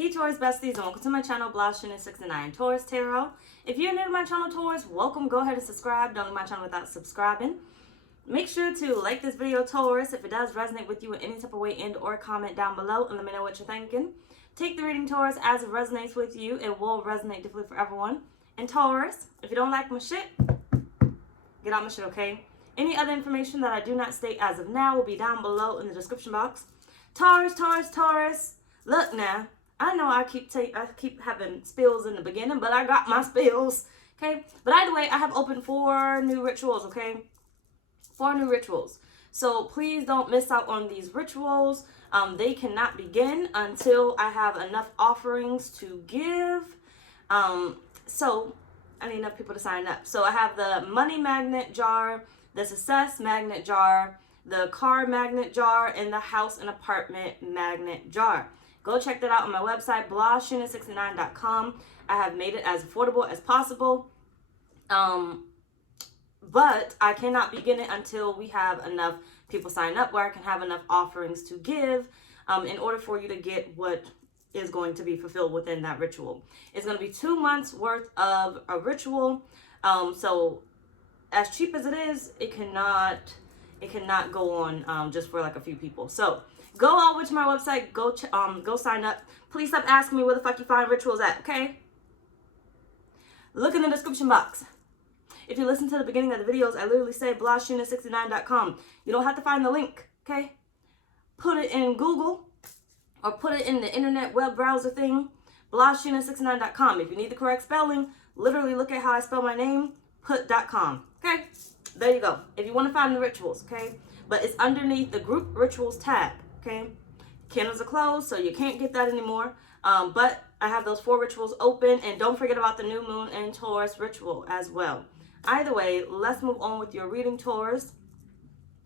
Hey Taurus besties, and welcome to my channel, blahscrystalsale Taurus Tarot. If you're new to my channel, Taurus, welcome. Go ahead and subscribe. Don't leave my channel without subscribing. Make sure to like this video, Taurus, if it does resonate with you in any type of way, and or comment down below and let me know what you're thinking. Take the reading, Taurus, as it resonates with you. It will resonate differently for everyone. And Taurus, if you don't like my shit, get out my shit, okay? Any other information that I do not state as of now will be down below in the description box. Taurus, look now. I know I keep having spills in the beginning, but I got my spills, okay? But either way, I have opened 4 new rituals, okay? 4 new rituals. So please don't miss out on these rituals. They cannot begin until I have enough offerings to give. So I need enough people to sign up. So I have the money magnet jar, the success magnet jar, the car magnet jar, and the house and apartment magnet jar. Go check that out on my website, blahscrystalsale.com. I have made it as affordable as possible. But I cannot begin it until we have enough people sign up where I can have enough offerings to give in order for you to get what is going to be fulfilled within that ritual. It's going to be 2 months worth of a ritual. So as cheap as it is, it cannot go on just for like a few people. So go over to my website, go sign up. Please stop asking me where the fuck you find rituals at, okay? Look in the description box. If you listen to the beginning of the videos, I literally say blahscrystalsale.com. You don't have to find the link, okay? Put it in Google or put it in the internet web browser thing, blahscrystalsale.com. If you need the correct spelling, literally look at how I spell my name, put .com, okay? There you go. If you want to find the rituals, okay? But it's underneath the group rituals tab, okay? Candles are closed, so you can't get that anymore. But I have those 4 rituals open, and don't forget about the new moon and Taurus ritual as well. Either way, let's move on with your reading, Taurus.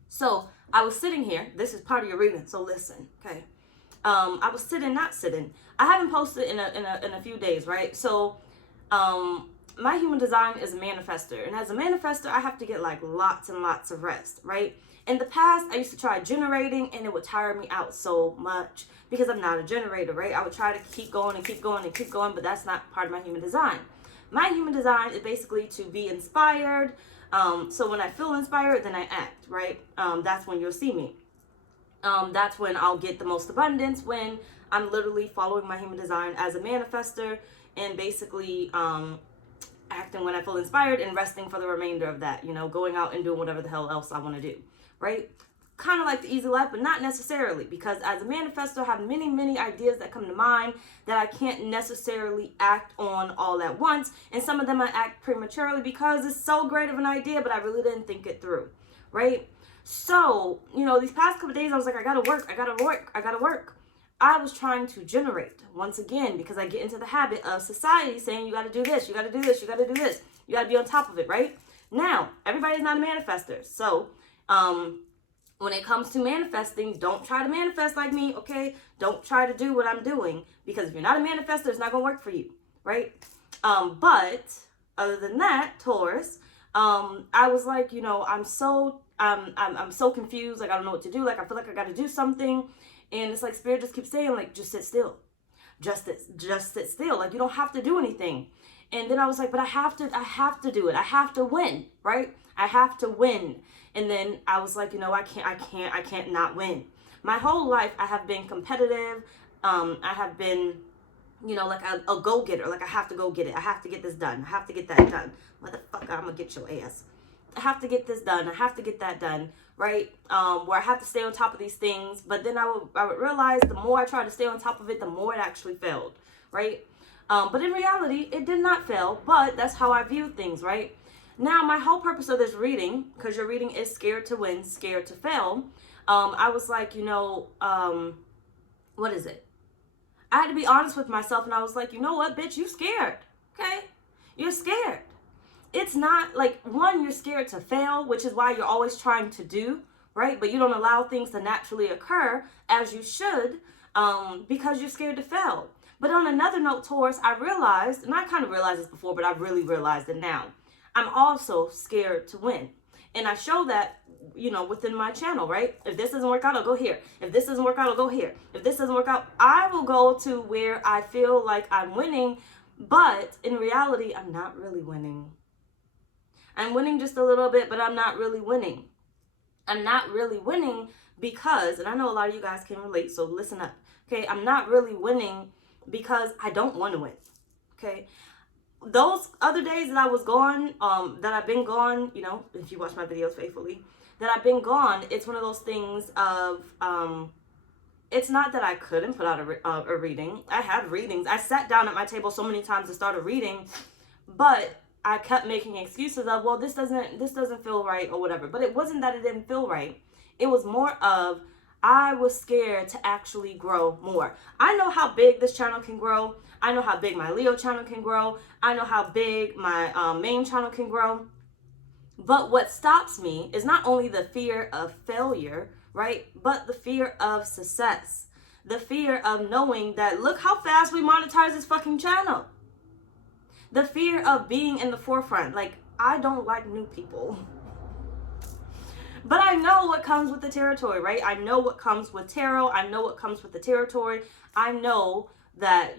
So I was sitting here. This is part of your reading, so listen, okay? I was not sitting. I haven't posted in a few days, right? So my human design is a manifester, and as a manifester, I have to get like lots and lots of rest, right? In the past, I used to try generating, and it would tire me out so much because I'm not a generator, right? I would try to keep going and keep going and keep going, but that's not part of my human design. My human design is basically to be inspired. So when I feel inspired, then I act, right? That's when you'll see me. That's when I'll get the most abundance, when I'm literally following my human design as a manifester and basically acting when I feel inspired and resting for the remainder of that, you know, going out and doing whatever the hell else I want to do, right? Kind of like the easy life, but not necessarily, because as a manifestor, I have many ideas that come to mind that I can't necessarily act on all at once. And some of them I act prematurely because it's so great of an idea, but I really didn't think it through, right? So, you know, these past couple of days, I was like, I gotta work. I was trying to generate once again, because I get into the habit of society saying, you gotta do this, you gotta do this, you gotta do this. You gotta be on top of it, right? Now, everybody's not a manifester. So, when it comes to manifesting, don't try to manifest like me, okay? Don't try to do what I'm doing, because if you're not a manifester, it's not gonna work for you, right? But other than that, Taurus, I was like, you know, I'm so confused. Like, I don't know what to do. Like, I feel like I got to do something, and it's like Spirit just keeps saying, like, just sit still, just sit still. Like, you don't have to do anything. And then I was like, but I have to do it. I have to win, right? I have to win. And then I was like, you know, I can't not win. My whole life, I have been competitive. I have been, you know, like a go-getter. Like, I have to go get it. I have to get this done. I have to get that done. Motherfucker, I'm gonna get your ass. I have to get this done. I have to get that done, right? Where I have to stay on top of these things. But then I would realize the more I tried to stay on top of it, the more it actually failed, right? But in reality, it did not fail. But that's how I view things, right? Now, my whole purpose of this reading, because your reading is scared to win, scared to fail, I was like, you know, what is it? I had to be honest with myself, and I was like, you know what, bitch, you scared, okay? You're scared. It's not like, one, you're scared to fail, which is why you're always trying to do, right? But you don't allow things to naturally occur as you should, because you're scared to fail. But on another note, Taurus, I realized, and I kind of realized this before, but I really realized it now, I'm also scared to win. And I show that, within my channel, right? If this doesn't work out, I'll go here. If this doesn't work out, I'll go here. If this doesn't work out, I will go to where I feel like I'm winning. But in reality, I'm not really winning. I'm winning just a little bit, but I'm not really winning. I'm not really winning because, and I know a lot of you guys can relate, so listen up. Okay, I'm not really winning because I don't want to win. Okay. Those other days that I was gone, that I've been gone, if you watch my videos faithfully, that I've been gone, it's one of those things of, it's not that I couldn't put out a reading. I had readings. I sat down at my table so many times to start a reading, but I kept making excuses of, well, this doesn't feel right or whatever. But it wasn't that it didn't feel right. It was more of, I was scared to actually grow more. I know how big this channel can grow. I know how big my Leo channel can grow. I know how big my main channel can grow. But what stops me is not only the fear of failure, right? But the fear of success. The fear of knowing that, look how fast we monetize this fucking channel. The fear of being in the forefront. Like, I don't like new people. But I know what comes with the territory, right? I know what comes with tarot. I know what comes with the territory. I know that,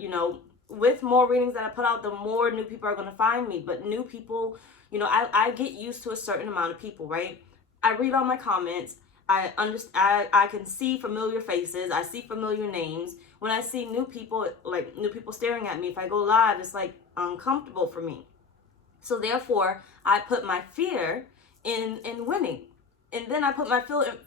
with more readings that I put out, the more new people are going to find me. But new people, I get used to a certain amount of people, right? I read all my comments. I can see familiar faces. I see familiar names. When I see new people staring at me, if I go live, it's like uncomfortable for me. So therefore, I put my fear in winning. And then I put my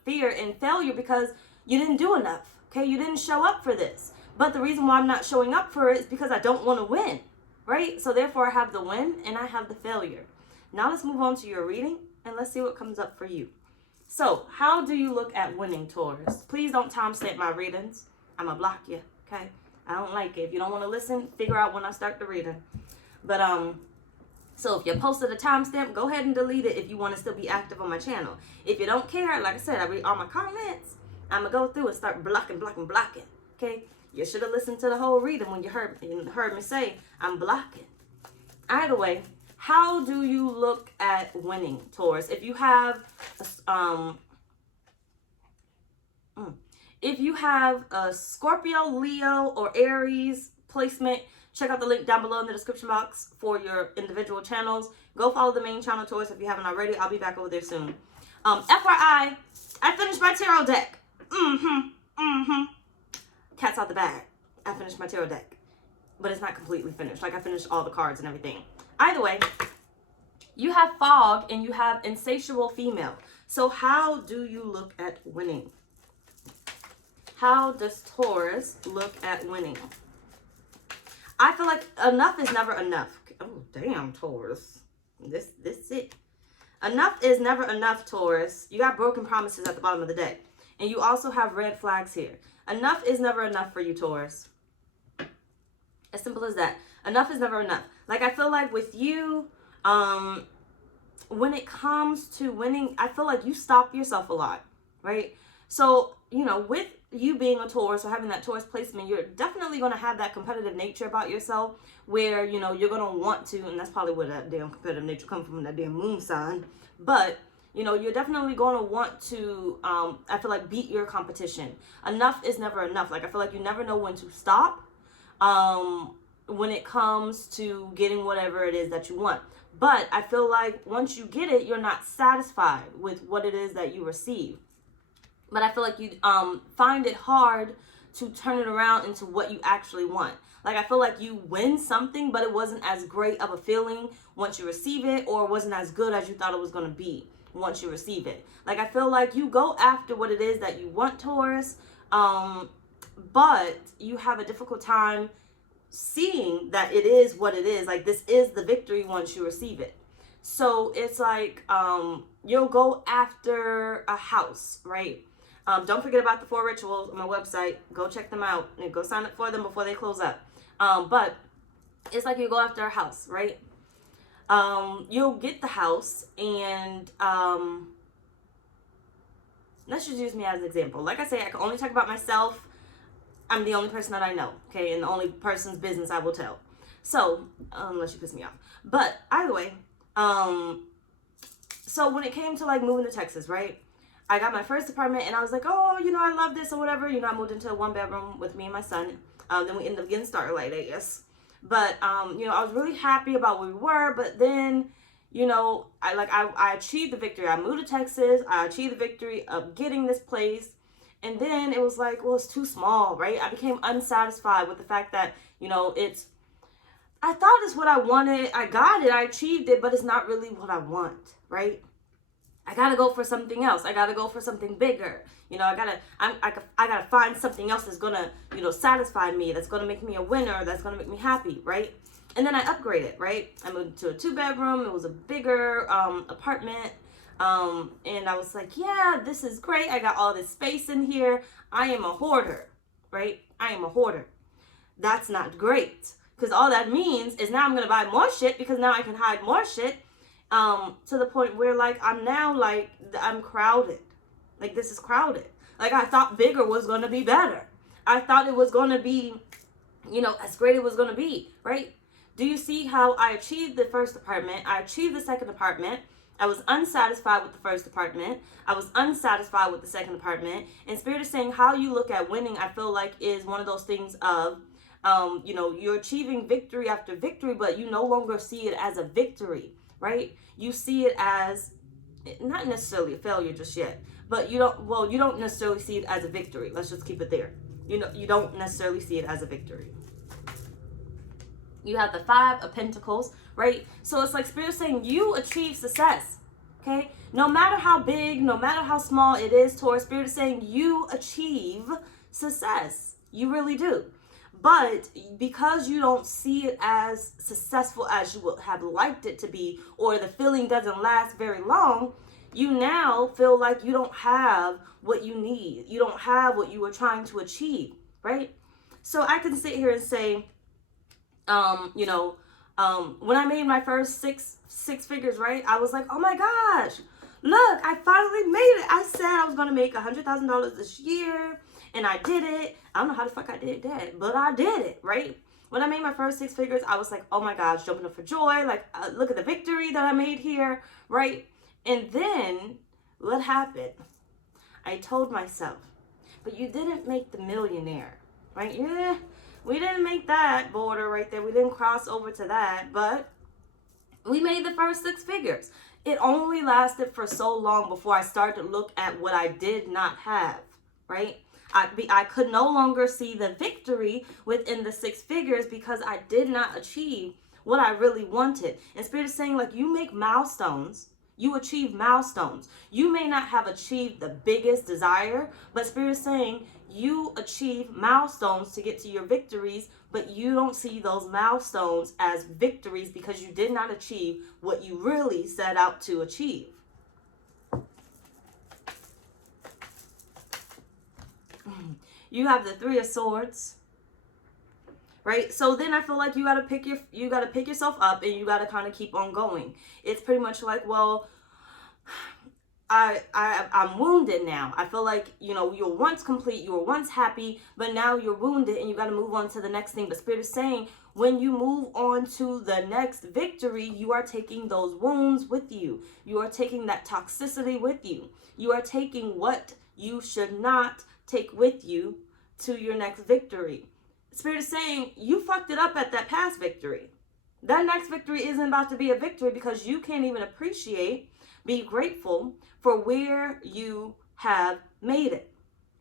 fear in failure because you didn't do enough. Okay, you didn't show up for this. But the reason why I'm not showing up for it is because I don't want to win, right? So therefore, I have the win and I have the failure. Now let's move on to your reading and let's see what comes up for you. So how do you look at winning, Taurus? Please don't timestamp my readings. I'm going to block you, okay? I don't like it. If you don't want to listen, figure out when I start the reading. But, so if you posted a timestamp, go ahead and delete it if you want to still be active on my channel. If you don't care, like I said, I read all my comments. I'm going to go through and start blocking, okay? You should have listened to the whole reading when you heard me say I'm blocking. Either way, how do you look at winning, Taurus? If you have a Scorpio, Leo, or Aries placement, check out the link down below in the description box for your individual channels. Go follow the main channel, Taurus, if you haven't already. I'll be back over there soon. FYI, I finished my tarot deck. Cat's out the bag. I finished my tarot deck. But it's not completely finished. Like, I finished all the cards and everything. Either way, you have fog and you have insatiable female. So how do you look at winning? How does Taurus look at winning? I feel like enough is never enough. Oh, damn, Taurus. This it. Enough is never enough, Taurus. You got broken promises at the bottom of the deck. And you also have red flags here. Enough is never enough for you, Taurus. As simple as that. Enough is never enough. Like, I feel like with you, when it comes to winning, I feel like you stop yourself a lot, right? So, with you being a Taurus or having that Taurus placement, you're definitely going to have that competitive nature about yourself where, you're going to want to, and that's probably where that damn competitive nature comes from, that damn moon sign. But, you're definitely going to want to, I feel like, beat your competition. Enough is never enough. Like, I feel like you never know when to stop when it comes to getting whatever it is that you want. But I feel like once you get it, you're not satisfied with what it is that you receive. But I feel like you find it hard to turn it around into what you actually want. Like, I feel like you win something, but it wasn't as great of a feeling once you receive it, or wasn't as good as you thought it was going to be once you receive it. Like, I feel like you go after what it is that you want, Taurus, but you have a difficult time seeing that it is what it is. Like, this is the victory once you receive it. So it's like you'll go after a house, right? Don't forget about the 4 rituals on my website. Go check them out and go sign up for them before they close up. But it's like you go after a house, right? You'll get the house, and let's just use me as an example. Like I say, I can only talk about myself. I'm the only person that I know, okay? And the only person's business I will tell. So, unless you piss me off. But either way, So when it came to like moving to Texas, right? I got my first apartment and I was like, oh, you know, I love this or whatever. You know, I moved into a 1-bedroom with me and my son. Then we ended up getting starlight, I guess. But, you know, I was really happy about where we were. But then, you know, I achieved the victory. I moved to Texas. I achieved the victory of getting this place. And then it was like, well, it's too small, right? I became unsatisfied with the fact that, you know, I thought it's what I wanted. I got it. I achieved it, but it's not really what I want, right? I gotta go for something else. I gotta go for something bigger. You know, I gotta find something else that's gonna, you know, satisfy me, that's gonna make me a winner, that's gonna make me happy, right? And then I upgraded, right? I moved to a 2-bedroom. It was a bigger apartment. And I was like, yeah, this is great. I got all this space in here. I am a hoarder, right? I am a hoarder. That's not great. Because all that means is now I'm going to buy more shit because now I can hide more shit. To the point where like I'm crowded. Like this is crowded. Like I thought bigger was going to be better. I thought it was going to be, you know, as great it was going to be, right? Do you see how I achieved the first apartment? I achieved the second apartment. I was unsatisfied with the first apartment. I was unsatisfied with the second apartment. And Spirit is saying how you look at winning, I feel like is one of those things of, you know, you're achieving victory after victory, but you no longer see it as a victory, right? You see it as not necessarily a failure just yet, but you don't necessarily see it as a victory. Let's just keep it there. You know, you don't necessarily see it as a victory. You have the 5 of Pentacles, right? So it's like Spirit saying you achieve success, okay? No matter how big, no matter how small it is, Taurus, Spirit is saying you achieve success. You really do. But because you don't see it as successful as you would have liked it to be, or the feeling doesn't last very long, you now feel like you don't have what you need. You don't have what you were trying to achieve, right? So I can sit here and say, you know, when I made my first six figures, right? I was like, oh my gosh, look, I finally made it. I said I was going to make $100,000 this year. And I did it. I don't know how the fuck I did that, but I did it, right? When I made my first 6 figures, I was like, oh my gosh, jumping up for joy. Like, look at the victory that I made here, right? And then what happened? I told myself, but you didn't make the millionaire, right? Yeah, we didn't make that border right there. We didn't cross over to that, but we made the first 6 figures. It only lasted for so long before I started to look at what I did not have, right? I could no longer see the victory within the 6 figures because I did not achieve what I really wanted. And Spirit is saying, like, you make milestones. You achieve milestones. You may not have achieved the biggest desire, but Spirit is saying you achieve milestones to get to your victories, but you don't see those milestones as victories because you did not achieve what you really set out to achieve. You have the 3 of Swords, right? So then I feel like you gotta pick yourself up and you gotta kind of keep on going. It's pretty much like, well, I'm wounded now. I feel like, you know, you were once complete, you were once happy, but now you're wounded and you gotta move on to the next thing. But Spirit is saying when you move on to the next victory, you are taking those wounds with you. You are taking that toxicity with you. You are taking what you should not take with you to your next victory. Spirit is saying you fucked it up at that past victory. That next victory isn't about to be a victory because you can't even appreciate, be grateful for where you have made it,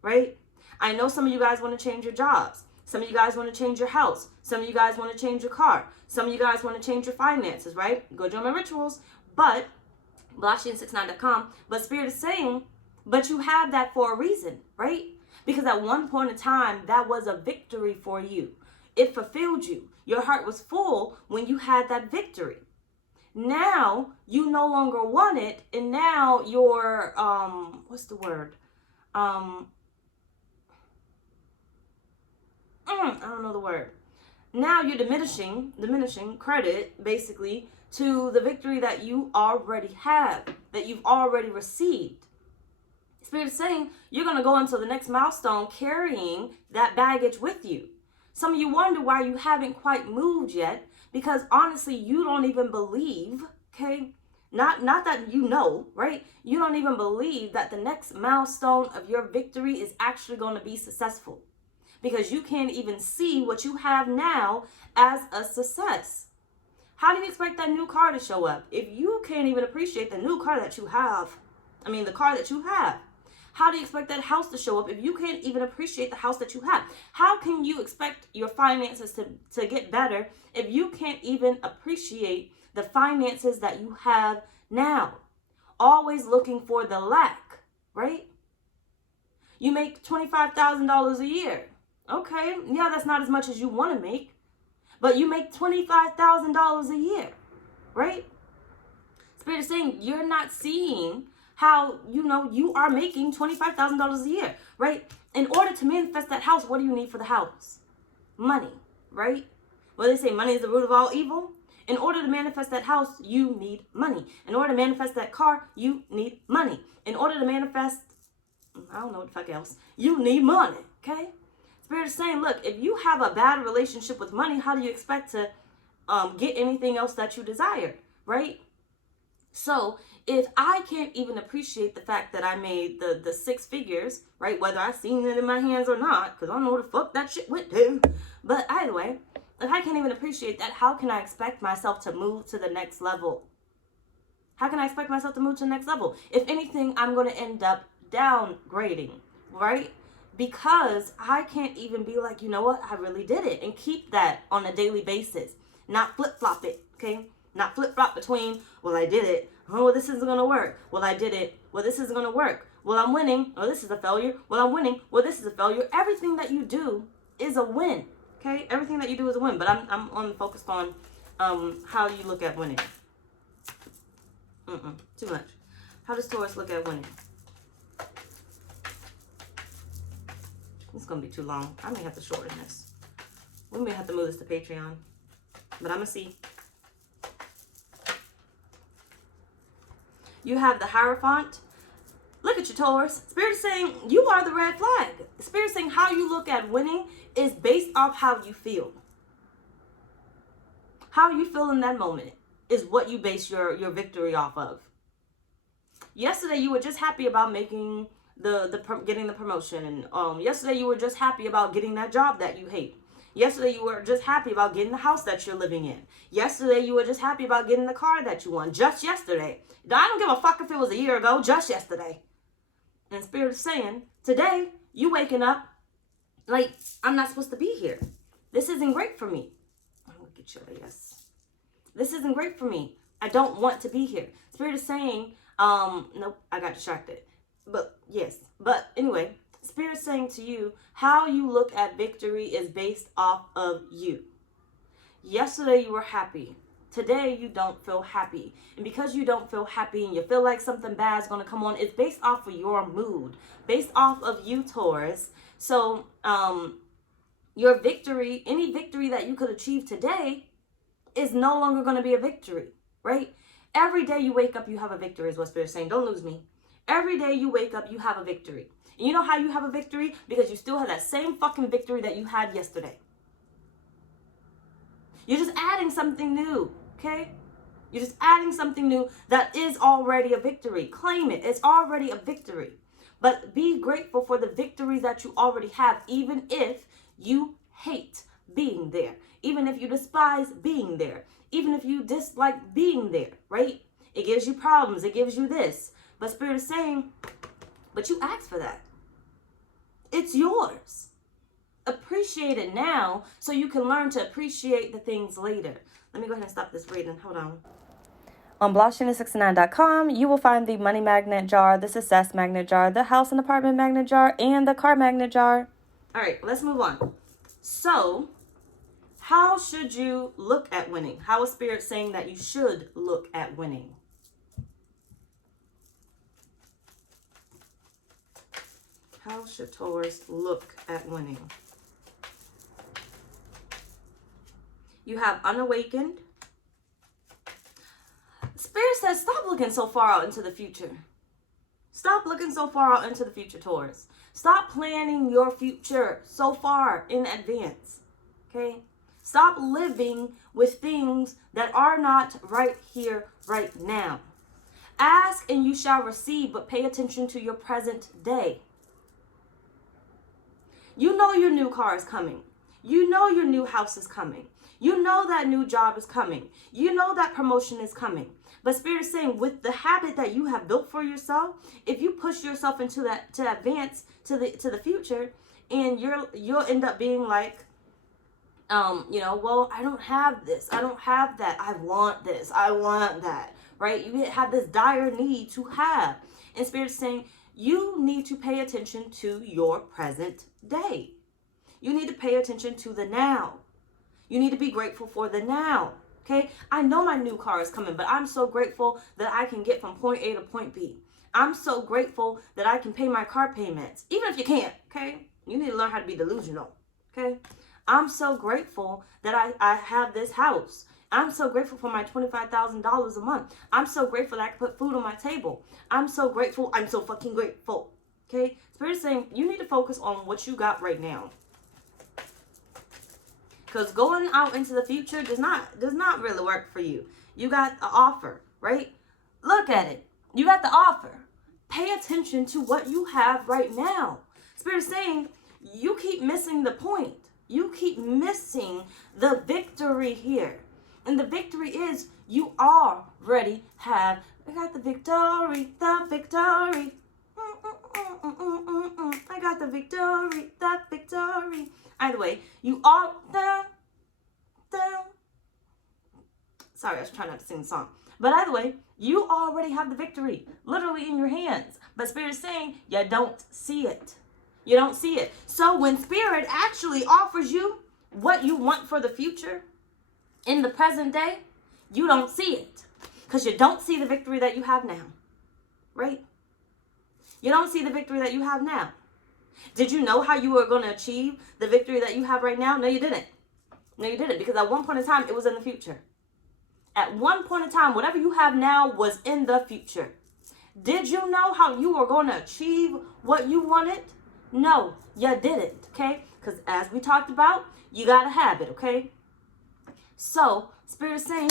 right? I know some of you guys want to change your jobs. Some of you guys want to change your house. Some of you guys want to change your car. Some of you guys want to change your finances, right? Go join my rituals. But blahscrystalsale.com. But Spirit is saying, but you have that for a reason, right? Because at one point in time, that was a victory for you. It fulfilled you. Your heart was full when you had that victory. Now, you no longer want it, and now you're, what's the word? I don't know the word. Now you're diminishing credit, basically, to the victory that you already have, that you've already received. Spirit is saying you're going to go into the next milestone carrying that baggage with you. Some of you wonder why you haven't quite moved yet because honestly, you don't even believe, okay, Not that you know, right? You don't even believe that the next milestone of your victory is actually going to be successful, because you can't even see what you have now as a success. How do you expect that new car to show up if you can't even appreciate the new car that you have? I mean, the car that you have. How do you expect that house to show up if you can't even appreciate the house that you have? How can you expect your finances to get better if you can't even appreciate the finances that you have now? Always looking for the lack, right? You make $25,000 a year. Okay, yeah, that's not as much as you want to make, but you make $25,000 a year, right? Spirit is saying you're not seeing how, you are making $25,000 a year, right? In order to manifest that house, what do you need for the house? Money, right? Well, they say money is the root of all evil. In order to manifest that house, you need money. In order to manifest that car, you need money. In order to manifest, I don't know what the fuck else, you need money, okay? Spirit is saying, look, if you have a bad relationship with money, how do you expect to get anything else that you desire, right? So if I can't even appreciate the fact that I made the 6 figures, right, whether I seen it in my hands or not, because I don't know where the fuck that shit went to, but either way, if I can't even appreciate that, how can I expect myself to move to the next level? How can I expect myself to move to the next level? If anything, I'm going to end up downgrading, right? Because I can't even be like, you know what, I really did it, and keep that on a daily basis. Not flip-flop it, okay? Not flip-flop between, well, I did it. Oh, well, this isn't going to work. Well, I did it. Well, this isn't going to work. Well, I'm winning. Oh, this is a failure. Well, I'm winning. Well, this is a failure. Everything that you do is a win, okay? Everything that you do is a win, but I'm focused on how you look at winning. Too much. How does Taurus look at winning? It's going to be too long. I may have to shorten this. We may have to move this to Patreon. But I'm going to see. You have the Hierophant. Look at you, Taurus. Spirit is saying you are the red flag. Spirit is saying how you look at winning is based off how you feel. How you feel in that moment is what you base your victory off of. Yesterday, you were just happy about making getting the promotion, and yesterday you were just happy about getting that job that you hate. Yesterday you were just happy about getting the house that you're living in. Yesterday you were just happy about getting the car that you want. Just yesterday. I don't give a fuck if it was a year ago. Just yesterday. And Spirit is saying today you waking up like I'm not supposed to be here. This isn't great for me. I'm gonna get you a yes. This isn't great for me. I don't want to be here. Spirit is saying nope, I got distracted. But yes, but anyway, Spirit's saying to you, how you look at victory is based off of you. Yesterday you were happy. Today you don't feel happy. And because you don't feel happy and you feel like something bad is going to come on, it's based off of your mood, based off of you, Taurus. So your victory, any victory that you could achieve today is no longer going to be a victory, right? Every day you wake up, you have a victory is what Spirit's saying. Don't lose me. Every day you wake up, you have a victory. And you know how you have a victory? Because you still have that same fucking victory that you had yesterday. You're just adding something new, okay? You're just adding something new that is already a victory. Claim it. It's already a victory. But be grateful for the victories that you already have, even if you hate being there. Even if you despise being there. Even if you dislike being there, right? It gives you problems. It gives you this. But Spirit is saying, but you asked for that. It's yours. Appreciate it now so you can learn to appreciate the things later. Let me go ahead and stop this reading. Hold on. On blahscrystalsale.com, you will find the money magnet jar, the success magnet jar, the house and apartment magnet jar, and the car magnet jar. All right, let's move on. So, how should you look at winning? How is Spirit saying that you should look at winning? How should Taurus look at winning? You have unawakened. Spirit says, stop looking so far out into the future. Stop looking so far out into the future, Taurus. Stop planning your future so far in advance, okay? Stop living with things that are not right here, right now. Ask and you shall receive, but pay attention to your present day. You know your new car is coming. You know your new house is coming. You know that new job is coming. You know that promotion is coming. But Spirit is saying, with the habit that you have built for yourself, if you push yourself into that, to advance to the future, and you'll end up being like, well, I don't have this, I don't have that, I want this, I want that, right? You have this dire need to have. And Spirit is saying, you need to pay attention to your present day. You need to pay attention to the now. You need to be grateful for the now. Okay, I know my new car is coming, but I'm so grateful that I can get from point A to point B. I'm so grateful that I can pay my car payments, even if you can't. Okay, you need to learn how to be delusional. Okay, I'm so grateful that I have this house. I'm so grateful for my $25,000 a month. I'm so grateful that I can put food on my table. I'm so grateful. I'm so fucking grateful. Okay, Spirit is saying you need to focus on what you got right now. Because going out into the future does not really work for you. You got the offer, right? Look at it. You got the offer. Pay attention to what you have right now. Spirit is saying you keep missing the point. You keep missing the victory here. And the victory is you already have. I got the victory, the victory. I got the victory, the victory. Either way, you are down. Sorry, I was trying not to sing the song. But either way, you already have the victory, literally in your hands. But Spirit is saying you don't see it. You don't see it. So when Spirit actually offers you what you want for the future in the present day, you don't see it. Because you don't see the victory that you have now. Right? You don't see the victory that you have now. Did you know how you were going to achieve the victory that you have right now? No, you didn't. No, you didn't. Because at one point in time, it was in the future. At one point in time, whatever you have now was in the future. Did you know how you were going to achieve what you wanted? No, you didn't. Okay? Because as we talked about, you got to have it. Okay? So, Spirit is saying,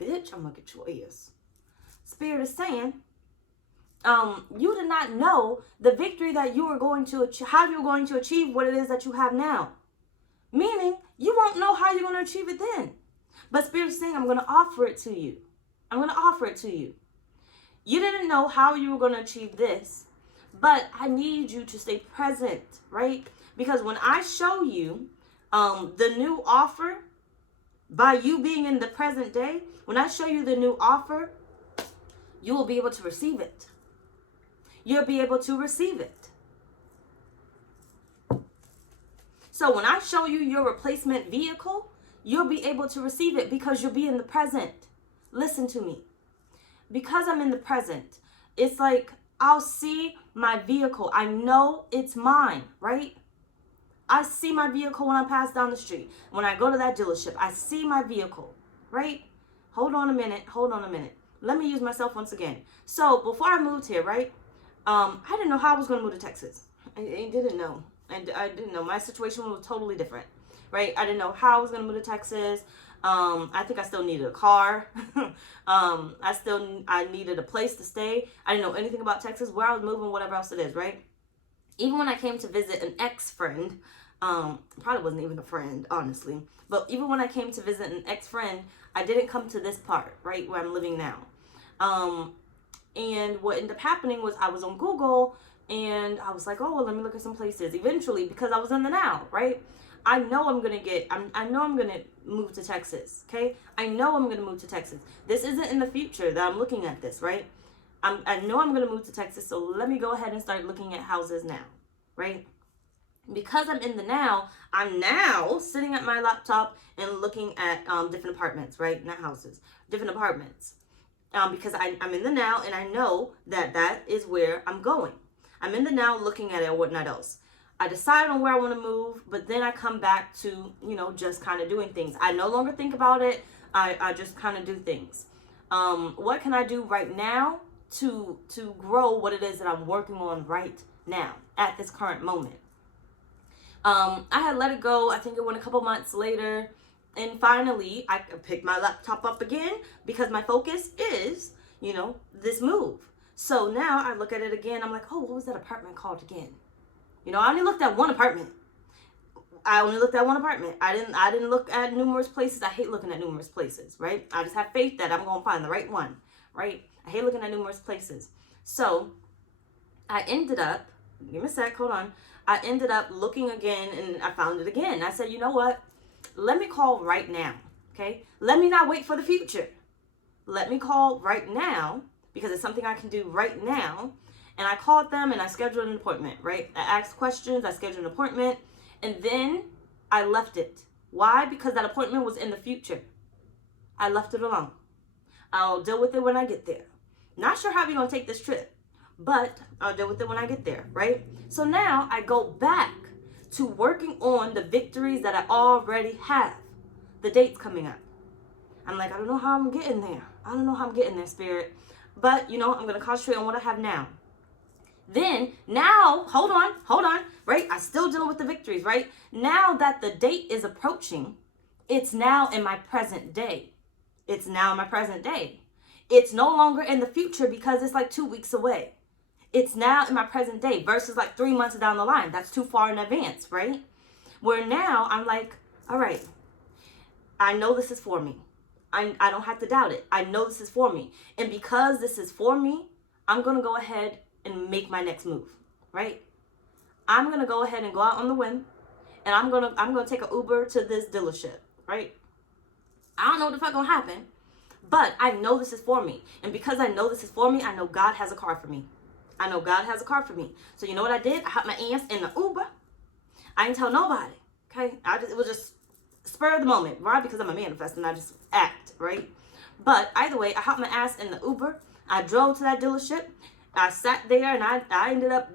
bitch, I'm going to get your ass. Spirit is saying, you did not know the victory that you were going to achieve, how you're going to achieve what it is that you have now. Meaning, you won't know how you're going to achieve it then. But Spirit is saying, I'm going to offer it to you. I'm going to offer it to you. You didn't know how you were going to achieve this, but I need you to stay present, right? Because when I show you the new offer, by you being in the present day, when I show you the new offer, you will be able to receive it. You'll be able to receive it. So when I show you your replacement vehicle, you'll be able to receive it because you'll be in the present. Listen to me. Because I'm in the present, it's like I'll see my vehicle. I know it's mine, right? I see my vehicle when I pass down the street. When I go to that dealership, I see my vehicle, right? Hold on a minute. Let me use myself once again. So before I moved here, right? I didn't know how I was going to move to Texas. I didn't know. I didn't know. My situation was totally different, right? I didn't know how I was going to move to Texas. I think I still needed a car. I needed a place to stay. I didn't know anything about Texas, where I was moving, whatever else it is, right? Even when I came to visit an ex-friend, probably wasn't even a friend, honestly. But even when I came to visit an ex-friend, I didn't come to this part, right, where I'm living now. And what ended up happening was I was on Google and I was like, oh, well, let me look at some places. Eventually, because I was in the now, right? I know I'm going to move to Texas, okay? I know I'm going to move to Texas. This isn't in the future that I'm looking at this, right? I know I'm going to move to Texas, so let me go ahead and start looking at houses now, right? Because I'm in the now, I'm now sitting at my laptop and looking at different apartments, right? Not houses, different apartments. Because I'm in the now and I know that is where I'm going. I'm in the now looking at it or whatnot else. I decide on where I want to move, but then I come back to, just kind of doing things. I no longer think about it. I just kind of do things. What can I do right now to grow what it is that I'm working on right now at this current moment? I had let it go. I think it went a couple months later. And finally, I picked my laptop up again because my focus is this move. So now I look at it again. I'm like, oh, what was that apartment called again? I only looked at one apartment. I didn't look at numerous places. I hate looking at numerous places, right? I just have faith that I'm going to find the right one, right? I hate looking at numerous places. So I ended up, give me a sec, hold on. I ended up looking again and I found it again. I said, you know what? Let me call right now, okay? Let me not wait for the future. Let me call right now because it's something I can do right now. And I called them and I scheduled an appointment, right? I asked questions, I scheduled an appointment, and then I left it. Why? Because that appointment was in the future. I left it alone. I'll deal with it when I get there. Not sure how we're going to take this trip, but I'll deal with it when I get there, right? So now I go back to working on the victories that I already have. The date's coming up. I'm like, I don't know how I'm getting there. I don't know how I'm getting there, Spirit. But, I'm going to concentrate on what I have now. Then, now, hold on, right? I'm still dealing with the victories, right? Now that the date is approaching, it's now in my present day. It's now in my present day. It's no longer in the future because it's like 2 weeks away. It's now in my present day versus like 3 months down the line. That's too far in advance, right? Where now I'm like, all right, I know this is for me. I don't have to doubt it. I know this is for me. And because this is for me, I'm going to go ahead and make my next move, right? I'm going to go ahead and go out on the whim and I'm going to take an Uber to this dealership, right? I don't know what the fuck going to happen, but I know this is for me. And because I know this is for me, I know God has a car for me. I know God has a car for me. So you know what I did? I hopped my ass in the Uber. I didn't tell nobody, okay? It was just spur of the moment, right? Because I'm a manifest and I just act, right? But either way, I hopped my ass in the Uber. I drove to that dealership. I sat there and I ended up,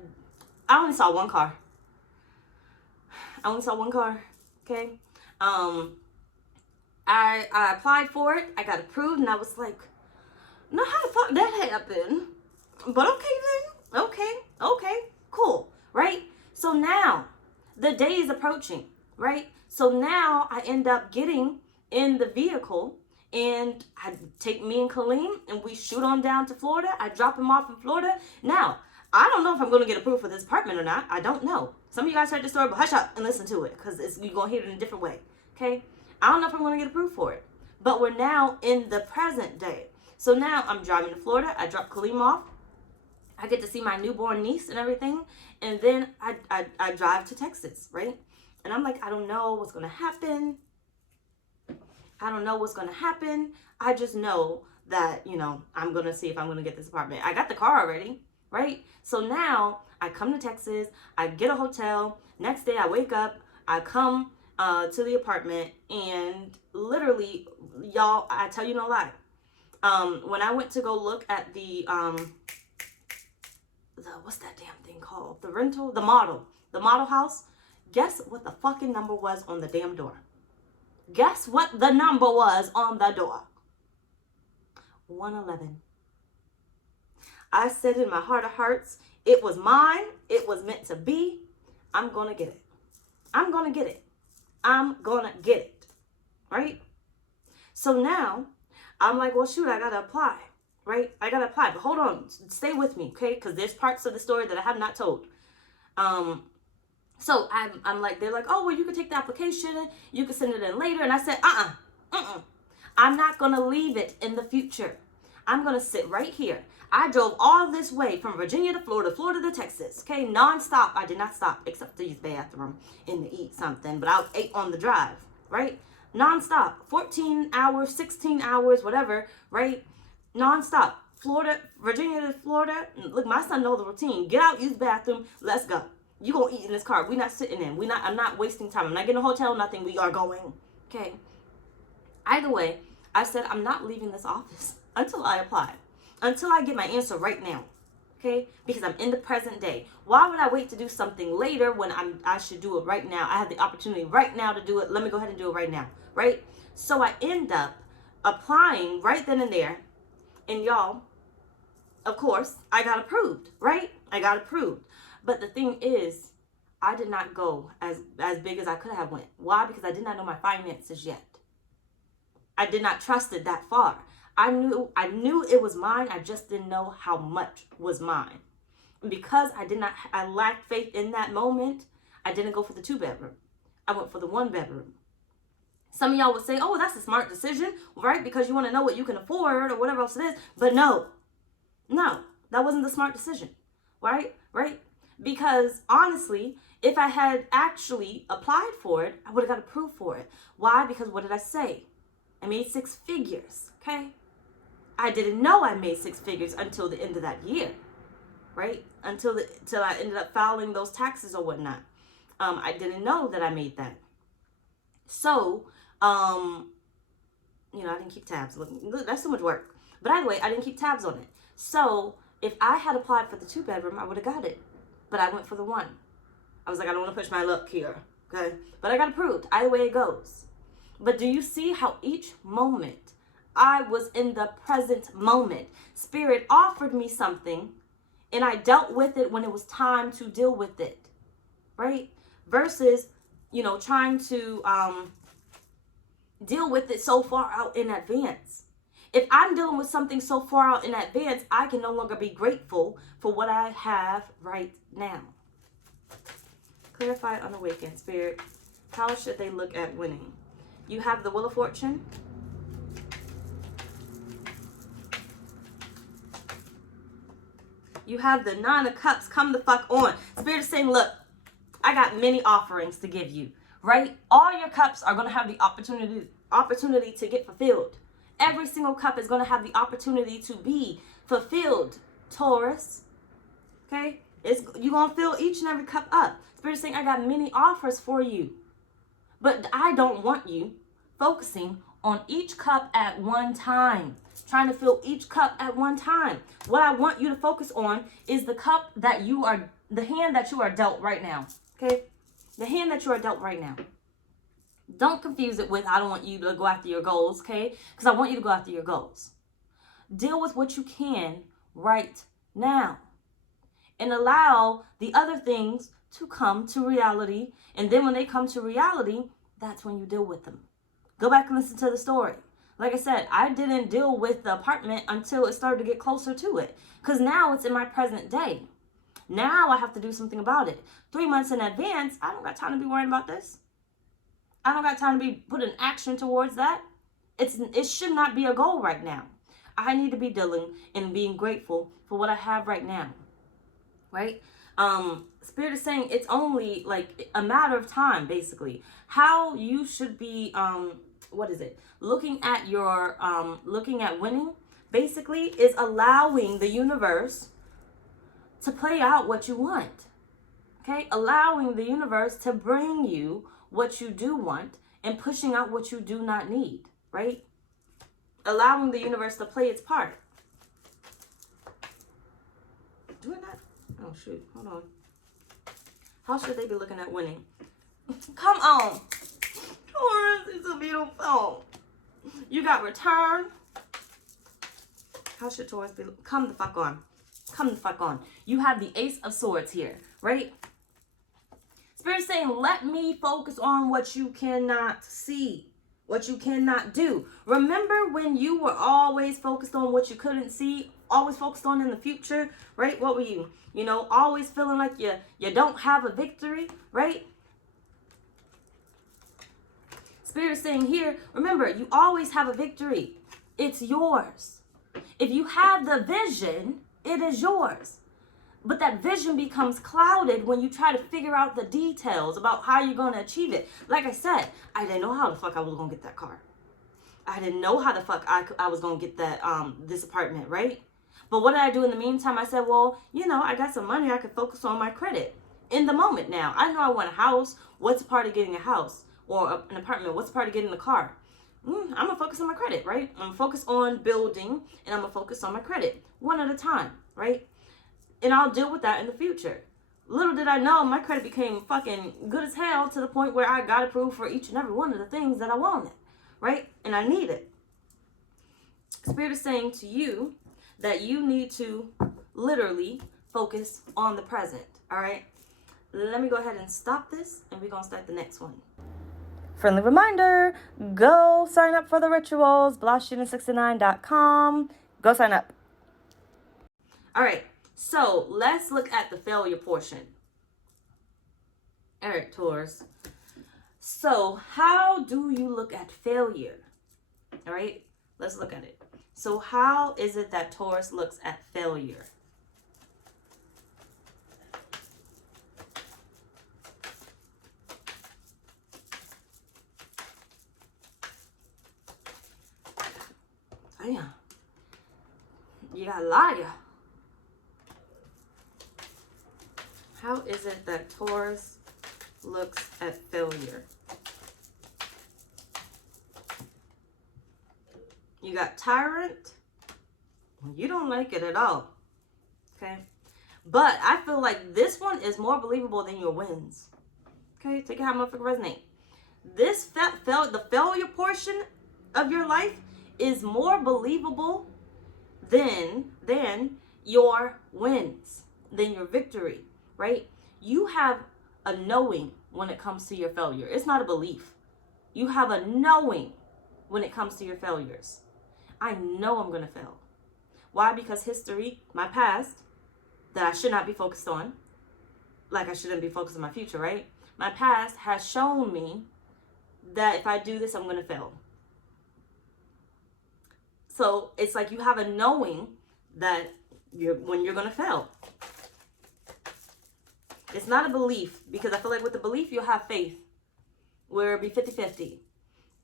I only saw one car. Okay? I applied for it. I got approved and I was like, no, how the fuck that happened? But okay then. Okay. Cool. Right? So now the day is approaching, right? So now I end up getting in the vehicle and I take me and Kaleem and we shoot on down to Florida. I drop him off in Florida. Now, I don't know if I'm going to get approved for this apartment or not. I don't know. Some of you guys heard the story, but hush up and listen to it because you're going to hear it in a different way. Okay? I don't know if I'm going to get approved for it. But we're now in the present day. So now I'm driving to Florida. I drop Kaleem off. I get to see my newborn niece and everything. And then I drive to Texas, right? And I'm like, I don't know what's going to happen. I just know that, I'm going to see if I'm going to get this apartment. I got the car already, right? So now I come to Texas. I get a hotel. Next day I wake up. I come to the apartment. And literally, y'all, I tell you no lie. When I went to go look at the what's that damn thing called? The model house. Guess what the fucking number was on the damn door? Guess what the number was on the door? 111. I said in my heart of hearts, it was mine. It was meant to be. I'm going to get it. Right? So now I'm like, well, shoot, I got to apply. Right? I got to apply. But hold on. Stay with me, okay? Because there's parts of the story that I have not told. So I'm like, they're like, oh, well, you can take the application. You can send it in later. And I said, I'm not going to leave it in the future. I'm going to sit right here. I drove all this way from Virginia to Florida, Florida to Texas, okay, nonstop. I did not stop except to use the bathroom and to eat something, but I ate on the drive, right? Nonstop, 14 hours, 16 hours, whatever, right? Nonstop, Virginia to Florida. Look, my son knows the routine. Get out, use the bathroom, let's go. You gonna eat in this car. We're not sitting in. I'm not wasting time. I'm not getting a hotel, nothing. We are going, okay? Either way, I said, I'm not leaving this office until I apply. Until I get my answer right now, okay? Because I'm in the present day. Why would I wait to do something later when I should do it right now? I have the opportunity right now to do it. Let me go ahead and do it right now, right? So I end up applying right then and there. And y'all, of course, I got approved, right? I got approved. But the thing is, I did not go as big as I could have went. Why? Because I did not know my finances yet. I did not trust it that far. I knew it was mine. I just didn't know how much was mine. And because I lacked faith in that moment, I didn't go for the 2-bedroom. I went for the 1-bedroom. Some of y'all would say, oh, that's a smart decision, right? Because you want to know what you can afford or whatever else it is. But no, that wasn't the smart decision, right? Because honestly, if I had actually applied for it, I would have got approved for it. Why? Because what did I say? I made 6 figures, okay? I didn't know I made 6 figures until the end of that year, right? Till I ended up filing those taxes or whatnot. I didn't know that I made that. So, I didn't keep tabs. Look, that's too much work. But either way, I didn't keep tabs on it. So, if I had applied for the 2-bedroom, I would have got it. But I went for the 1. I was like, I don't want to push my luck here, okay? But I got approved. Either way it goes. But do you see how each moment I was in the present moment? Spirit offered me something, and I dealt with it when it was time to deal with it, right? Versus, trying to deal with it so far out in advance. If I'm dealing with something so far out in advance, I can no longer be grateful for what I have right now. Clarify, unawakened, Spirit. How should they look at winning? You have the Wheel of Fortune. You have the 9 of Cups. Come the fuck on. Spirit is saying, look, I got many offerings to give you, right? All your cups are going to have the opportunity to get fulfilled. Every single cup is going to have the opportunity to be fulfilled, Taurus. Okay? You're going to fill each and every cup up. Spirit is saying, I got many offers for you. But I don't want you focusing on each cup at one time. Trying to fill each cup at one time. What I want you to focus on is the cup the hand that you are dealt right now. Okay? The hand that you are dealt right now. Don't confuse it with, I don't want you to go after your goals, okay? Because I want you to go after your goals. Deal with what you can right now. And allow the other things to come to reality. And then when they come to reality, that's when you deal with them. Go back and listen to the story. Like I said, I didn't deal with the apartment until it started to get closer to it. Because now it's in my present day. Now I have to do something about it. 3 months in advance, I don't got time to be worrying about this. I don't got time to be putting action towards that. It should not be a goal right now. I need to be dealing and being grateful for what I have right now. Right? Spirit is saying it's only like a matter of time, basically. How you should be, looking at winning, basically, is allowing the universe to play out what you want. Okay? Allowing the universe to bring you what you do want and pushing out what you do not need, right? Allowing the universe to play its part. Do it not? Oh, shoot. Hold on. How should they be looking at winning? Come on. Taurus, it's a beautiful. You got return. How should Taurus be? Come the fuck on. Come the fuck on. You have the Ace of Swords here, right? Spirit saying, let me focus on what you cannot see, what you cannot do. Remember when you were always focused on what you couldn't see, always focused on in the future, right? What were you? Always feeling like you don't have a victory, right? Spirit saying here, remember, you always have a victory. It's yours. If you have the vision, it is yours. But that vision becomes clouded when you try to figure out the details about how you're going to achieve it. Like I said, I didn't know how the fuck I was going to get that car. I didn't know how the fuck I was going to get that this apartment, right? But what did I do in the meantime? I said, well, I got some money. I could focus on my credit in the moment now. I know I want a house. What's a part of getting a house or an apartment? What's a part of getting a car? I'm going to focus on my credit, right? I'm going to focus on building and I'm going to focus on my credit one at a time, right? And I'll deal with that in the future. Little did I know, my credit became fucking good as hell to the point where I got approved for each and every one of the things that I wanted, right? And I needed. Spirit is saying to you that you need to literally focus on the present, all right? Let me go ahead and stop this, and we're going to start the next one. friendly reminder, go sign up for the rituals, blahscrystalsale.com. Go sign up. All right, so let's look at the failure portion. All right, Taurus. So how do you look at failure? All right, let's look at it. So how is it that Taurus looks at failure? Damn. You got a liar. How is it that Taurus looks at failure? You got tyrant. You don't like it at all. Okay. But I feel like this one is more believable than your wins. Okay. Take it how motherfucker resonate. This the failure portion of your life is more believable than your wins, than your victory, right? You have a knowing when it comes to your failure. It's not a belief. You have a knowing when it comes to your failures. I know I'm going to fail. Why? Because history, my past, that I should not be focused on, like I shouldn't be focused on my future, right? My past has shown me that if I do this, I'm going to fail. So it's like you have a knowing that when you're going to fail. It's not a belief, because I feel like with the belief, you'll have faith, where it'll be 50-50.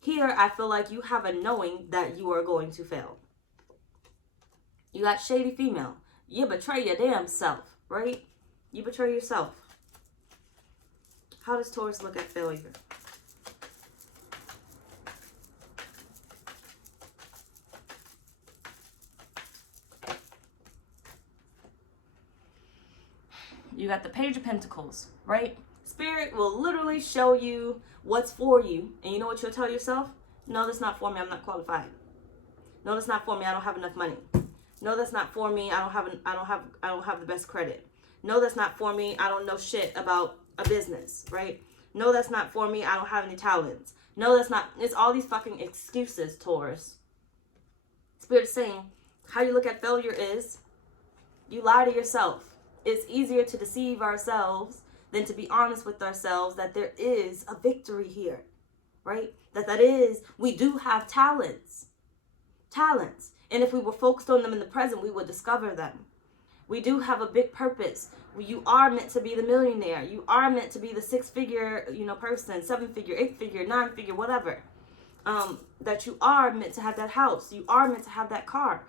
Here, I feel like you have a knowing that you are going to fail. You got shady female. You betray your damn self, right? You betray yourself. How does Taurus look at failure? You got the Page of Pentacles, right? Spirit will literally show you what's for you. And you know what you'll tell yourself? No, that's not for me. I'm not qualified. No, that's not for me. I don't have enough money. No, that's not for me. I don't have the best credit. No, that's not for me. I don't know shit about a business, right? No, that's not for me. I don't have any talents. No, that's not. It's all these fucking excuses, Taurus. Spirit is saying, how you look at failure is you lie to yourself. It's easier to deceive ourselves than to be honest with ourselves that there is a victory here, right? That is, we do have talents. And if we were focused on them in the present, we would discover them. We do have a big purpose. You are meant to be the millionaire. You are meant to be the 6-figure, person, 7-figure, 8-figure, 9-figure, whatever. That you are meant to have that house. You are meant to have that car.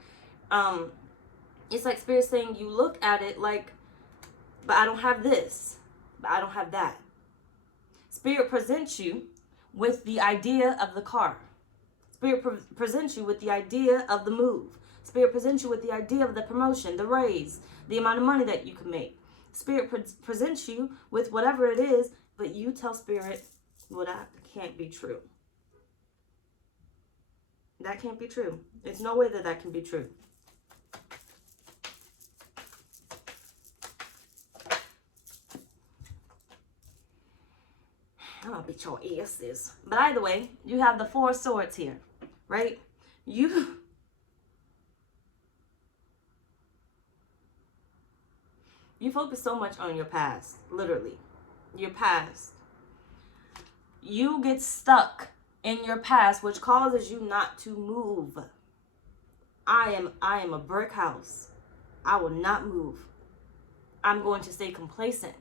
It's like Spirit saying, you look at it like, but I don't have this, but I don't have that. Spirit presents you with the idea of the car. Spirit presents you with the idea of the move. Spirit presents you with the idea of the promotion, the raise, the amount of money that you can make. Spirit presents you with whatever it is, but you tell Spirit, well, that can't be true. That can't be true. There's no way that can be true. I'm gonna beat your asses. But either way, you have the 4 swords here, right? You focus so much on your past, literally. Your past. You get stuck in your past, which causes you not to move. I am a brick house. I will not move. I'm going to stay complacent.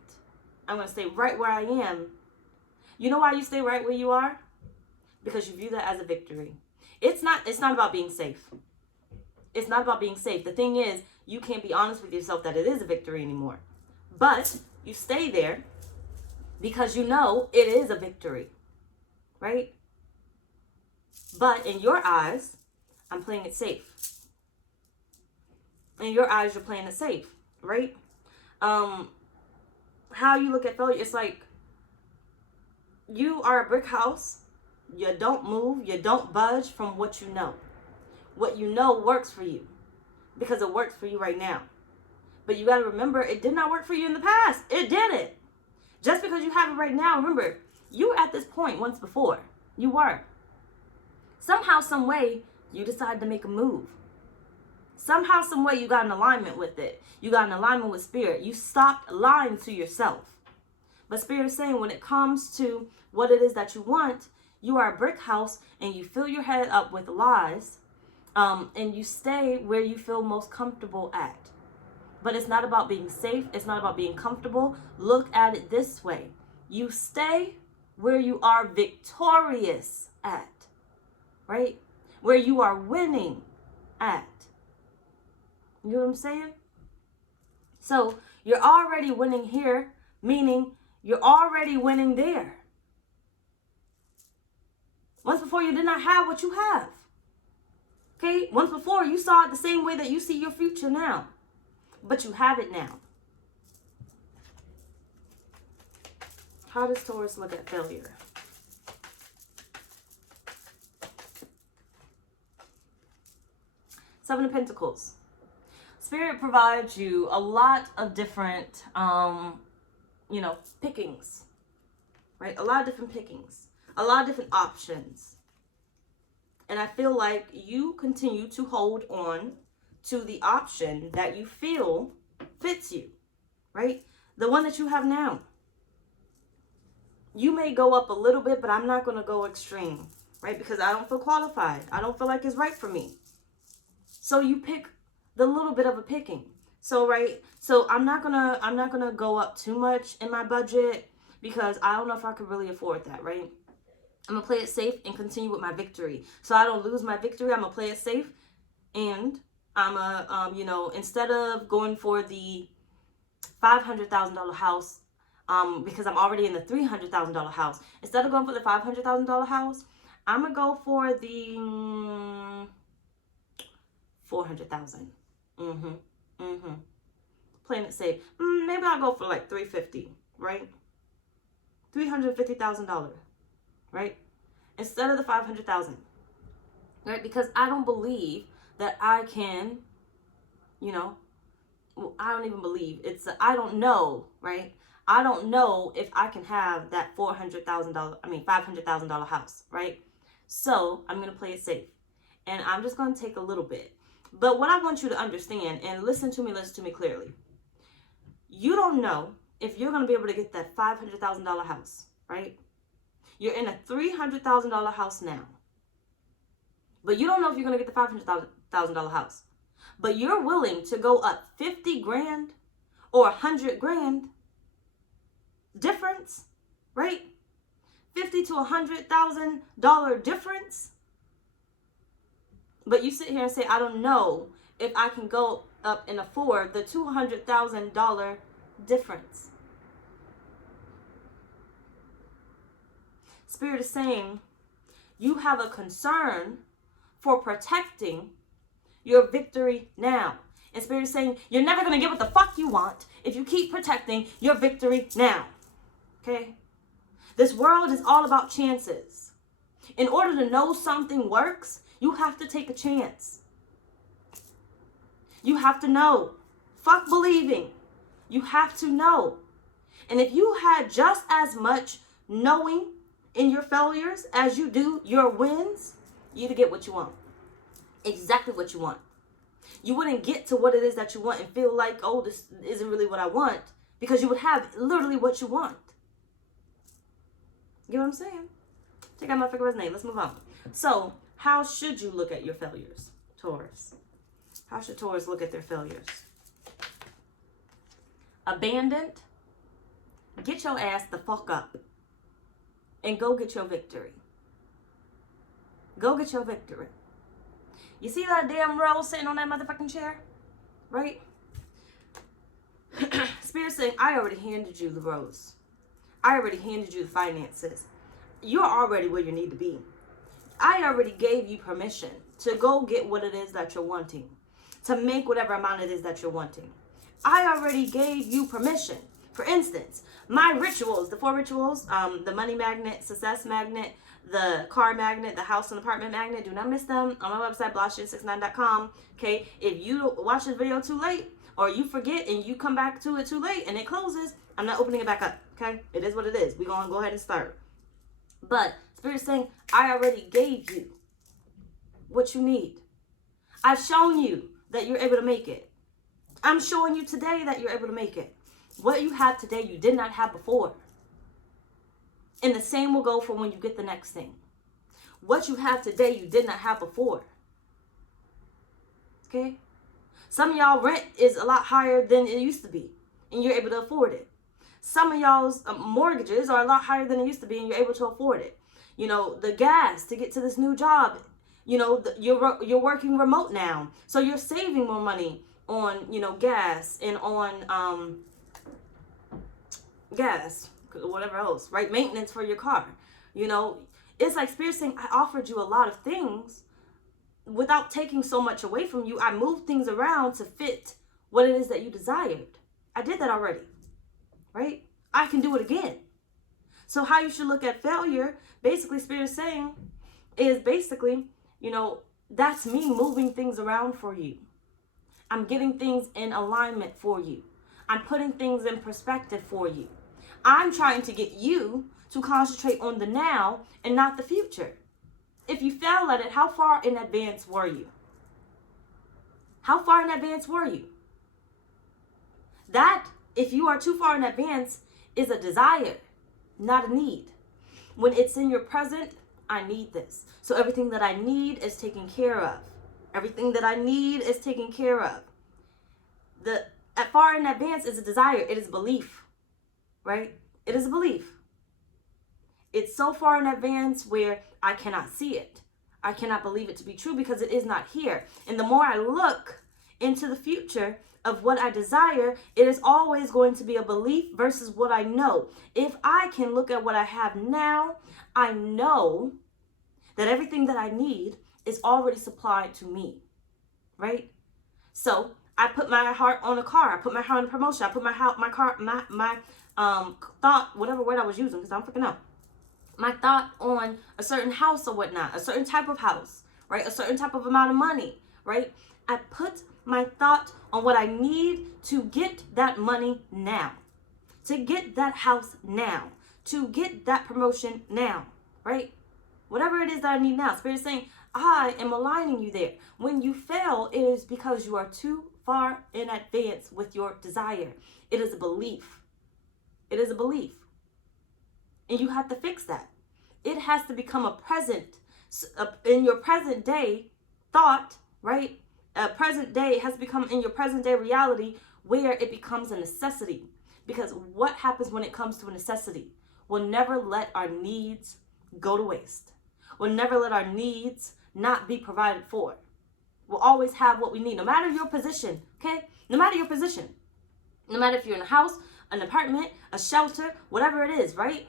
I'm going to stay right where I am. You know why you stay right where you are? Because you view that as a victory. It's not about being safe. It's not about being safe. The thing is, you can't be honest with yourself that it is a victory anymore. But you stay there because you know it is a victory. Right? But in your eyes, I'm playing it safe. In your eyes, you're playing it safe. Right? How you look at failure, it's like, you are a brick house. You don't move. You don't budge from what you know. What you know works for you because it works for you right now. But you got to remember, it did not work for you in the past. It didn't. Just because you have it right now, remember, you were at this point once before. You were. Somehow, some way, you decided to make a move. Somehow, some way, you got in alignment with it. You got in alignment with Spirit. You stopped lying to yourself. But Spirit is saying when it comes to what it is that you want, you are a brick house and you fill your head up with lies, and you stay where you feel most comfortable at. But it's not about being safe. It's not about being comfortable. Look at it this way. You stay where you are victorious at, right? Where you are winning at. You know what I'm saying? So you're already winning here, meaning you're already winning there. Once before, you did not have what you have. Okay? Once before, you saw it the same way that you see your future now. But you have it now. How does Taurus look at failure? Seven of Pentacles. Spirit provides you a lot of different, pickings. Right? A lot of different pickings. A lot of different options. And I feel like you continue to hold on to the option that you feel fits you, right? The one that you have now. You may go up a little bit, but I'm not going to go extreme, right? Because I don't feel qualified. I don't feel like it's right for me. So you pick the little bit of a picking. So, right? So I'm not going to go up too much in my budget because I don't know if I could really afford that, right? I'm going to play it safe and continue with my victory. So I don't lose my victory. I'm going to play it safe. And I'm instead of going for the $500,000 house, because I'm already in the $300,000 house, instead of going for the $500,000 house, I'm going to go for the $400,000. Playing it safe. Maybe I'll go for like $350,000, right? $350,000. Right? Instead of the $500,000, right? Because I don't believe that I can, I don't even believe I don't know, right? I don't know if I can have that $500,000 house, right? So I'm going to play it safe and I'm just going to take a little bit. But what I want you to understand, and listen to me clearly. You don't know if you're going to be able to get that $500,000 house, right? You're in a $300,000 house now. But you don't know if you're going to get the $500,000 house. But you're willing to go up 50 grand or 100 grand difference, right? $50,000 to $100,000 difference. But you sit here and say, I don't know if I can go up and afford the $200,000 difference. Spirit is saying you have a concern for protecting your victory now. And Spirit is saying you're never going to get what the fuck you want if you keep protecting your victory now. Okay? This world is all about chances. In order to know something works, you have to take a chance. You have to know. Fuck believing. You have to know. And if you had just as much knowing in your failures as you do your wins, you'd get what you want. Exactly what you want. You wouldn't get to what it is that you want and feel like, oh, this isn't really what I want, because you would have literally what you want. You know what I'm saying? Check out my figure resonate. Let's move on. So, how should you look at your failures, Taurus? How should Taurus look at their failures? Abandoned. Get your ass the fuck up. And go get your victory. Go get your victory. You see that damn rose sitting on that motherfucking chair? Right? Spirit saying, I already handed you the rose. I already handed you the finances. You're already where you need to be. I already gave you permission to go get what it is that you're wanting. To make whatever amount it is that you're wanting. I already gave you permission. For instance, my rituals, the 4 rituals, the money magnet, success magnet, the car magnet, the house and apartment magnet, do not miss them on my website, blahscrystalsale.com. Okay, if you watch this video too late, or you forget and you come back to it too late and it closes, I'm not opening it back up. Okay, it is what it is. We're going to go ahead and start. But Spirit's saying, I already gave you what you need. I've shown you that you're able to make it. I'm showing you today that you're able to make it. What you have today, you did not have before. And the same will go for when you get the next thing. What you have today, you did not have before. Okay? Some of y'all rent is a lot higher than it used to be, and you're able to afford it. Some of y'all's mortgages are a lot higher than it used to be, and you're able to afford it. You know, the gas to get to this new job, you know, you're working remote now, so you're saving more money on, you know, gas and on gas, whatever else, right? Maintenance for your car. You know, it's like Spirit saying, I offered you a lot of things without taking so much away from you. I moved things around to fit what it is that you desired. I did that already, right? I can do it again. So how you should look at failure, basically Spirit is saying, is basically, you know, that's me moving things around for you. I'm getting things in alignment for you. I'm putting things in perspective for you. I'm trying to get you to concentrate on the now and not the future. If you fail at it, how far in advance were you? How far in advance were you? That, if you are too far in advance, is a desire, not a need. When it's in your present, I need this. So everything that I need is taken care of. Everything that I need is taken care of. At far in advance is a desire. It is belief, right? It is a belief. It's so far in advance where I cannot see it. I cannot believe it to be true because it is not here. And the more I look into the future of what I desire, it is always going to be a belief versus what I know. If I can look at what I have now, I know that everything that I need is already supplied to me, right? So I put my heart on a car. I put my heart on a promotion. I put my thought, whatever word I was using, because I don't freaking know. My thought on a certain house or whatnot, a certain type of house, right? A certain type of amount of money, right? I put my thought on what I need to get that money now, to get that house now, to get that promotion now, right? Whatever it is that I need now. Spirit is saying, I am aligning you there. When you fail, it is because you are too far in advance with your desire. It is a belief. It is a belief. And you have to fix that. It has to become a present, in your present day thought, right? A present day, it has to become in your present day reality where it becomes a necessity. Because what happens when it comes to a necessity? We'll never let our needs go to waste. We'll never let our needs not be provided for. We'll always have what we need, no matter your position, okay? No matter your position. No matter if you're in a house, an apartment, a shelter, whatever it is, right?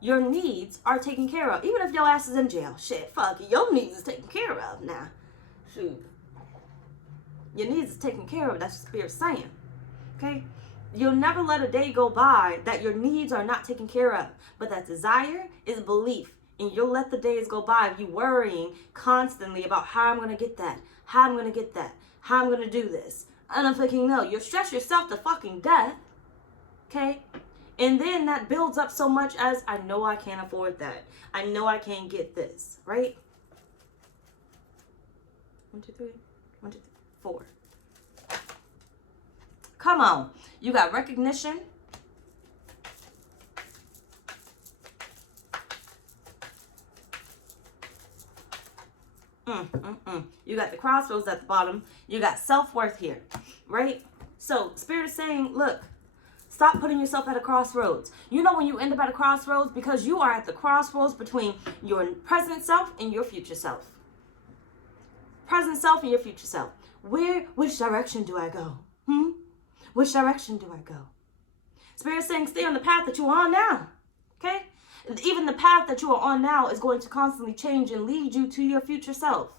Your needs are taken care of. Even if your ass is in jail. Shit, fuck it. Your needs is taken care of now. Shoot. Your needs is taken care of. That's what Spirit's saying. Okay? You'll never let a day go by that your needs are not taken care of. But that desire is belief. And you'll let the days go by of you worrying constantly about how I'm going to get that. How I'm going to get that. How I'm going to do this. And I'm thinking, no, you'll stress yourself to fucking death. Okay? And then that builds up so much as, I know I can't afford that. I know I can't get this. Right? 1, 2, 3. 1, 2, 3, 4. Come on. You got recognition. You got the crossroads at the bottom. You got self-worth here, right? So Spirit is saying, look, stop putting yourself at a crossroads. You know when you end up at a crossroads? Because you are at the crossroads between your present self and your future self. Present self and your future self. Which direction do I go? Which direction do I go? Spirit is saying, stay on the path that you are on now, okay? Even the path that you are on now is going to constantly change and lead you to your future self.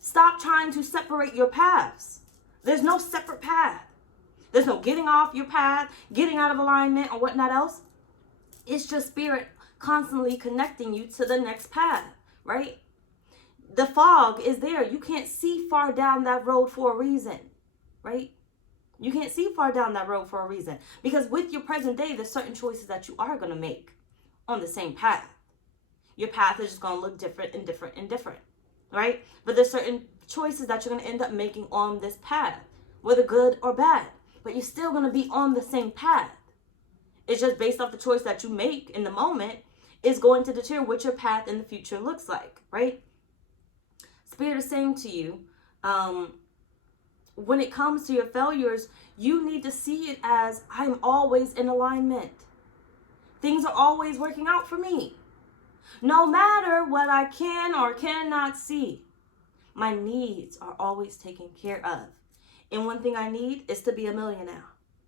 Stop trying to separate your paths. There's no separate path. There's no getting off your path, getting out of alignment or whatnot else. It's just Spirit constantly connecting you to the next path, right? The fog is there. You can't see far down that road for a reason, right? You can't see far down that road for a reason. Because with your present day, there's certain choices that you are going to make on the same path. your path is just going to look different and different and different, right? But there's certain choices that you're going to end up making on this path, whether good or bad, but you're still going to be on the same path. It's just based off the choice that you make in the moment is going to determine what your path in the future looks like, right? Spirit is saying to you, when it comes to your failures, you need to see it as I'm always in alignment. Things are always working out for me. No matter what I can or cannot see, my needs are always taken care of. And one thing I need is to be a millionaire,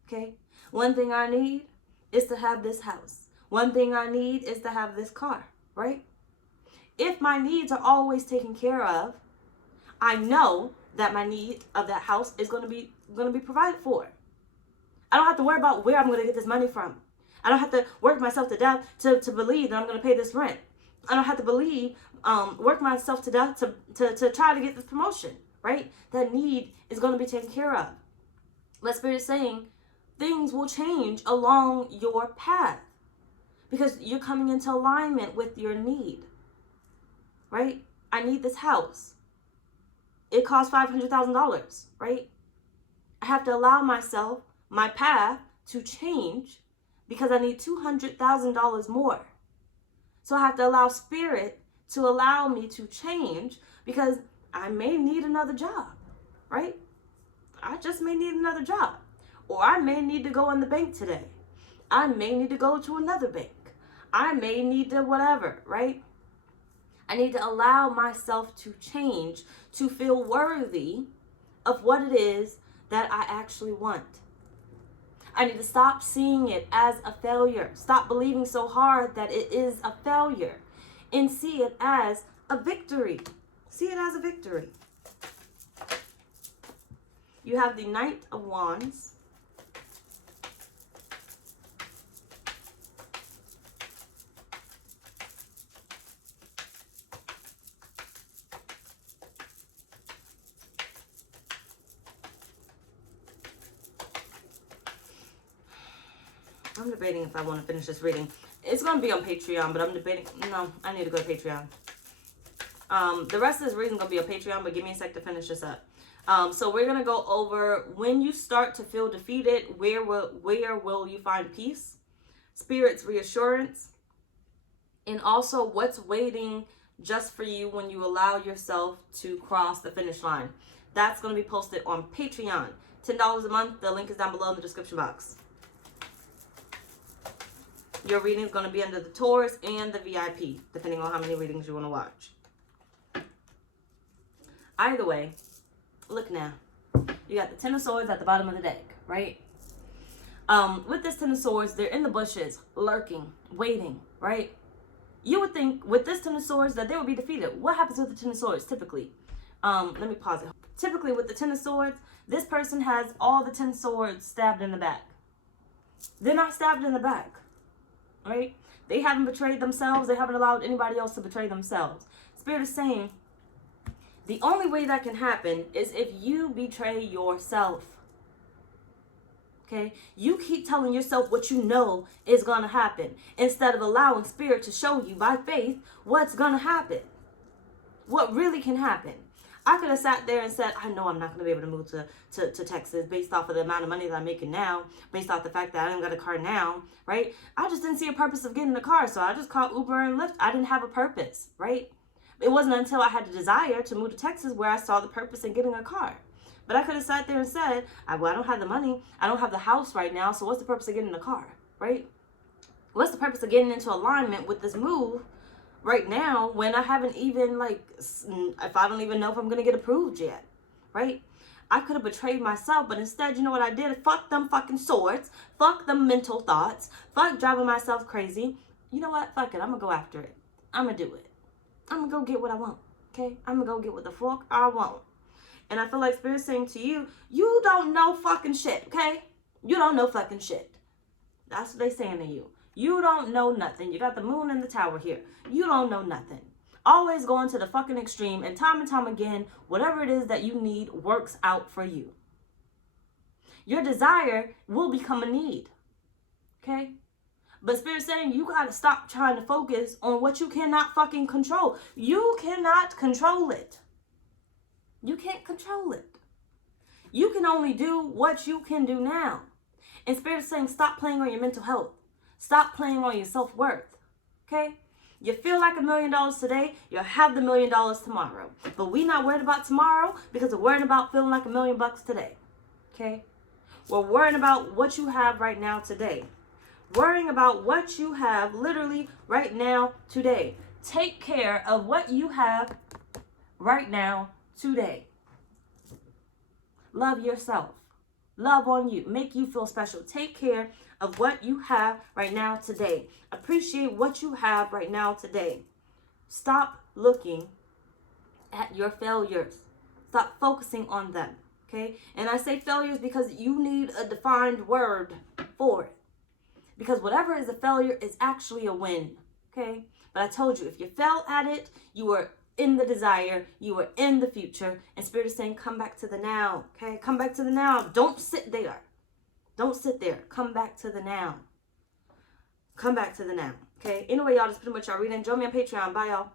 okay? One thing I need is to have this house. One thing I need is to have this car, right? If my needs are always taken care of, I know that my need of that house is going to be provided for. I don't have to worry about where I'm going to get this money from. I don't have to work myself to death to believe that I'm going to pay this rent. I don't have to work myself to death to try to get this promotion, right? That need is going to be taken care of. But Spirit is saying things will change along your path because you're coming into alignment with your need, right? I need this house. It costs $500,000, right? I have to allow myself, my path to change because I need $200,000 more. So I have to allow Spirit to allow me to change because I may need another job, right? I just may need another job. Or I may need to go in the bank today. I may need to go to another bank. I may need to whatever, right? I need to allow myself to change to feel worthy of what it is that I actually want. I need to stop seeing it as a failure. Stop believing so hard that it is a failure and see it as a victory. See it as a victory. You have the Knight of Wands. I'm debating if I want to finish this reading. It's going to be on Patreon, but I'm debating. No, I need to go to Patreon. The rest of this reading is going to be on Patreon, but give me a sec to finish this up. So we're going to go over when you start to feel defeated, where will you find peace, Spirit's reassurance, and also what's waiting just for you when you allow yourself to cross the finish line. That's going to be posted on Patreon. $10 a month. The link is down below in the description box. Your reading is going to be under the Taurus and the VIP, depending on how many readings you want to watch. Either way, look now. You got the Ten of Swords at the bottom of the deck, right? With this Ten of Swords, they're in the bushes, lurking, waiting, right? You would think with this Ten of Swords that they would be defeated. What happens with the Ten of Swords typically? Let me pause it. Typically with the Ten of Swords, this person has all the 10 swords stabbed in the back. They're not stabbed in the back. Right? They haven't betrayed themselves. They haven't allowed anybody else to betray themselves. Spirit is saying the only way that can happen is if you betray yourself. Okay? You keep telling yourself what you know is going to happen instead of allowing Spirit to show you by faith what's going to happen. What really can happen. I could have sat there and said, I know I'm not going to be able to move to Texas based off of the amount of money that I'm making now, based off the fact that I don't got a car now, right? I just didn't see a purpose of getting a car, so I just called Uber and Lyft. I didn't have a purpose, right? It wasn't until I had the desire to move to Texas where I saw the purpose in getting a car. But I could have sat there and said, well, I don't have the money. I don't have the house right now, so what's the purpose of getting a car, right? What's the purpose of getting into alignment with this move right now when I haven't even, if I don't even know if I'm going to get approved yet, right? I could have betrayed myself, but instead, you know what I did? Fuck them fucking swords. Fuck them mental thoughts. Fuck driving myself crazy. You know what? Fuck it. I'm going to go after it. I'm going to do it. I'm going to go get what I want, okay? I'm going to go get what the fuck I want. And I feel like Spirit's saying to you, you don't know fucking shit, okay? You don't know fucking shit. That's what they're saying to you. You don't know nothing. You got the moon and the tower here. You don't know nothing. Always going to the fucking extreme, and time again, whatever it is that you need works out for you. Your desire will become a need. Okay? But Spirit's saying you got to stop trying to focus on what you cannot fucking control. You cannot control it. You can't control it. You can only do what you can do now. And Spirit's saying stop playing on your mental health. Stop playing on your self-worth. Okay? You feel like $1 million today, you'll have the $1 million tomorrow. But we not worried about tomorrow because we're worried about feeling like $1 million today. Okay? We're worrying about what you have right now today. Worrying about what you have literally right now today. Take care of what you have right now today. Love yourself. Love on you. Make you feel special. Take care of what you have right now today. Appreciate what you have right now today. Stop looking at your failures. Stop focusing on them. Okay? And I say failures because you need a defined word for it. Because whatever is a failure is actually a win. Okay? But I told you, if you fell at it, you were in the desire, you were in the future. And Spirit is saying, come back to the now. Okay? Come back to the now. Don't sit there. Don't sit there. Come back to the now. Come back to the now. Okay? Anyway, y'all, that's pretty much our reading. Join me on Patreon. Bye, y'all.